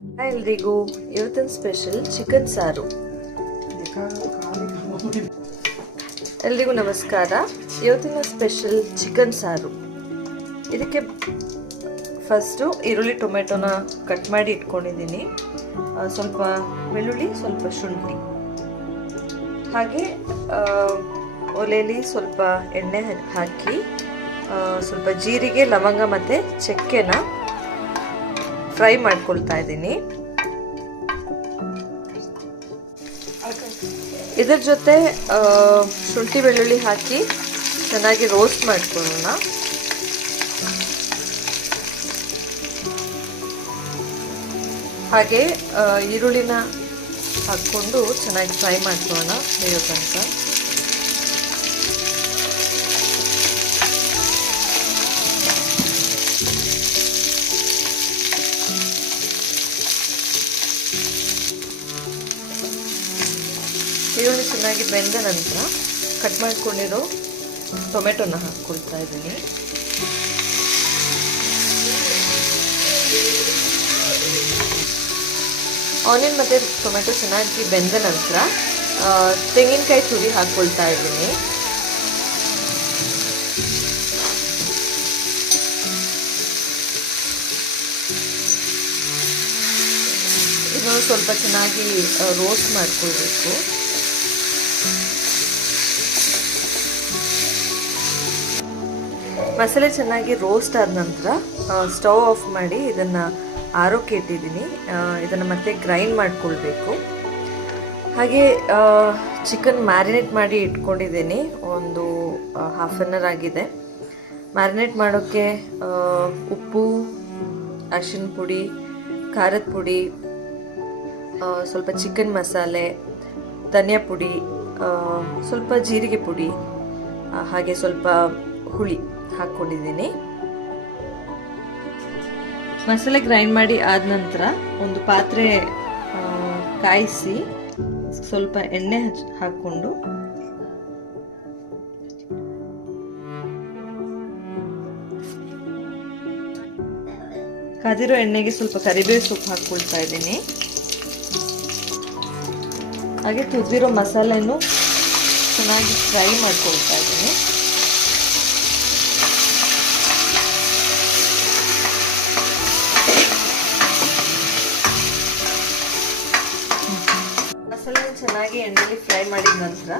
ಎಲ್ರಿಗೂ ಇವತ್ತಿನ special chicken ಸಾರು. ಎಲ್ರಿಗೂ ನಮಸ್ಕಾರ. ಇವತ್ತಿನ ಸ್ಪೆಷಲ್ ಚಿಕನ್ ಸಾರು. ಇದಕ್ಕೆ ಫಸ್ಟು ಈರುಳ್ಳಿ ಟೊಮೆಟೊನ ಕಟ್ ಮಾಡಿ ಇಟ್ಕೊಂಡಿದ್ದೀನಿ. ಸ್ವಲ್ಪ ಬೆಳ್ಳುಳ್ಳಿ, ಸ್ವಲ್ಪ ಶುಂಠಿ, ಹಾಗೆ ಒಲೆಯಲ್ಲಿ ಸ್ವಲ್ಪ ಎಣ್ಣೆ ಹಾಕಿ ಸ್ವಲ್ಪ ಜೀರಿಗೆ, ಲವಂಗ ಮತ್ತು ಚಕ್ಕೆನ ಫ್ರೈ ಮಾಡ್ಕೊಳ್ತಾ ಇದ್ದೀನಿ. ಇದರ ಜೊತೆ ಶುಂಠಿ ಬೆಳ್ಳುಳ್ಳಿ ಹಾಕಿ ಚೆನ್ನಾಗಿ ರೋಸ್ಟ್ ಮಾಡ್ಕೊಳ್ಳೋಣ. ಹಾಗೆ ಈರುಳ್ಳಿನ ಹಾಕ್ಕೊಂಡು ಚೆನ್ನಾಗಿ ಫ್ರೈ ಮಾಡ್ಕೊಳ್ಳೋಣ ಬೇಯೋ ತನಕ. ಈರುಳ್ಳಿ ಚೆನ್ನಾಗಿ ಬೆಂದ ನಂತರ ಕಟ್ ಮಾಡ್ಕೊಂಡಿರೋ ಟೊಮೆಟೊನ ಹಾಕ್ಕೊಳ್ತಾ ಇದ್ದೀನಿ. ಆನಿಯನ್ ಮತ್ತು ಟೊಮೆಟೊ ಚೆನ್ನಾಗಿ ಬೆಂದ ನಂತರ ತೆಂಗಿನಕಾಯಿ ತುರಿ ಹಾಕ್ಕೊಳ್ತಾ ಇದ್ದೀನಿ. ಇದನ್ನು ಸ್ವಲ್ಪ ಚೆನ್ನಾಗಿ ರೋಸ್ಟ್ ಮಾಡ್ಕೊಳ್ಬೇಕು. ಮಸಾಲೆ ಚೆನ್ನಾಗಿ ರೋಸ್ಟ್ ಆದ ನಂತರ ಸ್ಟವ್ ಆಫ್ ಮಾಡಿ ಇದನ್ನು ಆರೋಕ್ಕೆ ಇಟ್ಟಿದ್ದೀನಿ. ಇದನ್ನು ಮತ್ತೆ ಗ್ರೈಂಡ್ ಮಾಡ್ಕೊಳ್ಬೇಕು. ಹಾಗೆ ಚಿಕನ್ ಮ್ಯಾರಿನೇಟ್ ಮಾಡಿ ಇಟ್ಕೊಂಡಿದ್ದೀನಿ. ಒಂದು ಹಾಫ್ ಆನ್ ಅವರ್ ಆಗಿದೆ. ಮ್ಯಾರಿನೇಟ್ ಮಾಡೋಕ್ಕೆ ಉಪ್ಪು, ಅರಿಶಿನ ಪುಡಿ, ಖಾರದ ಪುಡಿ, ಸ್ವಲ್ಪ ಚಿಕನ್ ಮಸಾಲೆ, ಧನಿಯಾ ಪುಡಿ, ಸ್ವಲ್ಪ ಜೀರಿಗೆ ಪುಡಿ, ಹಾಗೆ ಸ್ವಲ್ಪ ಹುಳಿ ಹಾಕ್ಕೊಂಡಿದ್ದೀನಿ. ಮಸಾಲೆ ಗ್ರೈಂಡ್ ಮಾಡಿ ಆದ ನಂತರ ಒಂದು ಪಾತ್ರೆ ಕಾಯಿಸಿ ಸ್ವಲ್ಪ ಎಣ್ಣೆ ಹಾಕ್ಕೊಂಡು ಕಾದಿರೋ ಎಣ್ಣೆಗೆ ಸ್ವಲ್ಪ ಕರಿಬೇವು ಸೊಪ್ಪು ಹಾಕ್ಕೊಳ್ತಾ ಇದ್ದೀನಿ. ಹಾಗೆ ತುರಿದಿರೋ ಮಸಾಲೆನೂ ಚೆನ್ನಾಗಿ ಫ್ರೈ ಮಾಡ್ಕೊಳ್ತಾ ಇದ್ದೀನಿ. ಮಸಾಲೆ ಚೆನ್ನಾಗಿ ಎಣ್ಣೆಲಿ ಫ್ರೈ ಮಾಡಿದ ನಂತರ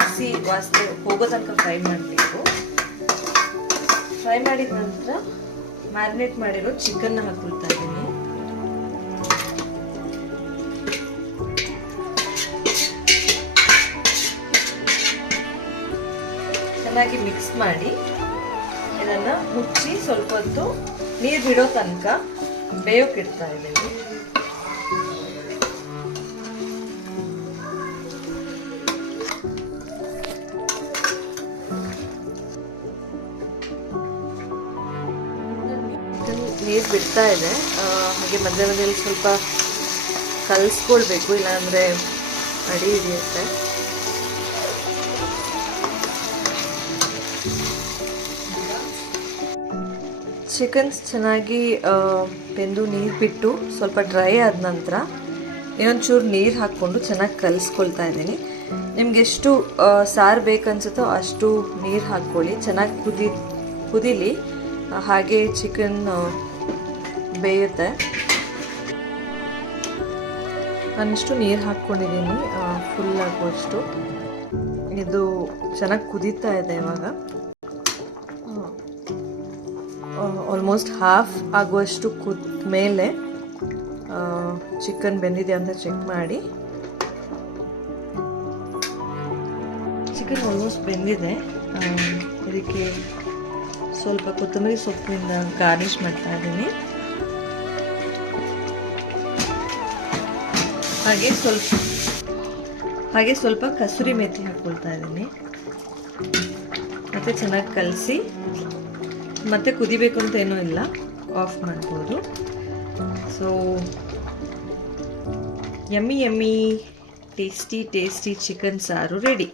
ಹಸಿ ವಾಸನೆ ಹೋಗೋ ತನಕ ಫ್ರೈ ಮಾಡಬೇಕು. ಫ್ರೈ ಮಾಡಿದ ನಂತರ ಮ್ಯಾರಿನೇಟ್ ಮಾಡಿರೋ ಚಿಕನ್ನ ಹಾಕ್ಕೊಳ್ತಾ ಇದ್ದೀನಿ. ಚೆನ್ನಾಗಿ ಮಿಕ್ಸ್ ಮಾಡಿ ಇದನ್ನು ಮುಚ್ಚಿ ಸ್ವಲ್ಪ ಹೊತ್ತು ನೀರು ಬಿಡೋ ತನಕ ಬೇಯೋಕೆ ಇಡ್ತಾ ಇದ್ದೀನಿ. ನೀರು ಬಿಡ್ತಾ ಇದೆ. ಹಾಗೆ ಮಧ್ಯ ಮಧ್ಯದಲ್ಲಿ ಸ್ವಲ್ಪ ಕಲಿಸ್ಕೊಳ್ಬೇಕು, ಇಲ್ಲಾಂದರೆ ಅಡಿ ಹಿಡಿಯುತ್ತೆ. ಚಿಕನ್ಸ್ ಚೆನ್ನಾಗಿ ಬೆಂದು ನೀರು ಬಿಟ್ಟು ಸ್ವಲ್ಪ ಡ್ರೈ ಆದ ನಂತರ ಇನ್ನೊಂಚೂರು ನೀರು ಹಾಕ್ಕೊಂಡು ಚೆನ್ನಾಗಿ ಕಲಿಸ್ಕೊಳ್ತಾ ಇದ್ದೀನಿ. ನಿಮ್ಗೆ ಎಷ್ಟು ಸಾರು ಬೇಕನ್ಸುತ್ತೋ ಅಷ್ಟು ನೀರು ಹಾಕ್ಕೊಳ್ಳಿ. ಚೆನ್ನಾಗಿ ಕುದೀಲಿ, ಹಾಗೆ ಚಿಕನ್ ಬೇಯುತ್ತೆ. ನಾನಿಷ್ಟು ನೀರು ಹಾಕ್ಕೊಂಡಿದ್ದೀನಿ, ಫುಲ್ ಆಗುವಷ್ಟು. ಇದು ಚೆನ್ನಾಗಿ ಕುದೀತಾ ಇದೆ. ಇವಾಗ ಆಲ್ಮೋಸ್ಟ್ ಹಾಫ್ ಆಗುವಷ್ಟು ಕುದ ಮೇಲೆ ಚಿಕನ್ ಬೆಂದಿದೆ ಅಂತ ಚೆಕ್ ಮಾಡಿ. ಚಿಕನ್ ಆಲ್ಮೋಸ್ಟ್ ಬೆಂದಿದೆ. ಇದಕ್ಕೆ ಸ್ವಲ್ಪ ಕೊತ್ತಂಬರಿ ಸೊಪ್ಪಿನಿಂದ ಗಾರ್ನಿಷ್ ಮಾಡ್ತಾ ಇದ್ದೀನಿ. ಹಾಗೆ ಸ್ವಲ್ಪ ಕಸೂರಿ ಮೆಥಿ ಹಾಕ್ಕೊಳ್ತಾ ಇದ್ದೀನಿ. ಮತ್ತೆ ಚೆನ್ನಾಗಿ ಕಲಸಿ, ಮತ್ತೆ ಕುದಿಬೇಕು ಅಂತ ಏನೂ ಇಲ್ಲ, ಆಫ್ ಮಾಡ್ಬೋದು. ಸೊ ಯಮ್ಮಿ ಟೇಸ್ಟಿ ಚಿಕನ್ ಸಾರು ರೆಡಿ.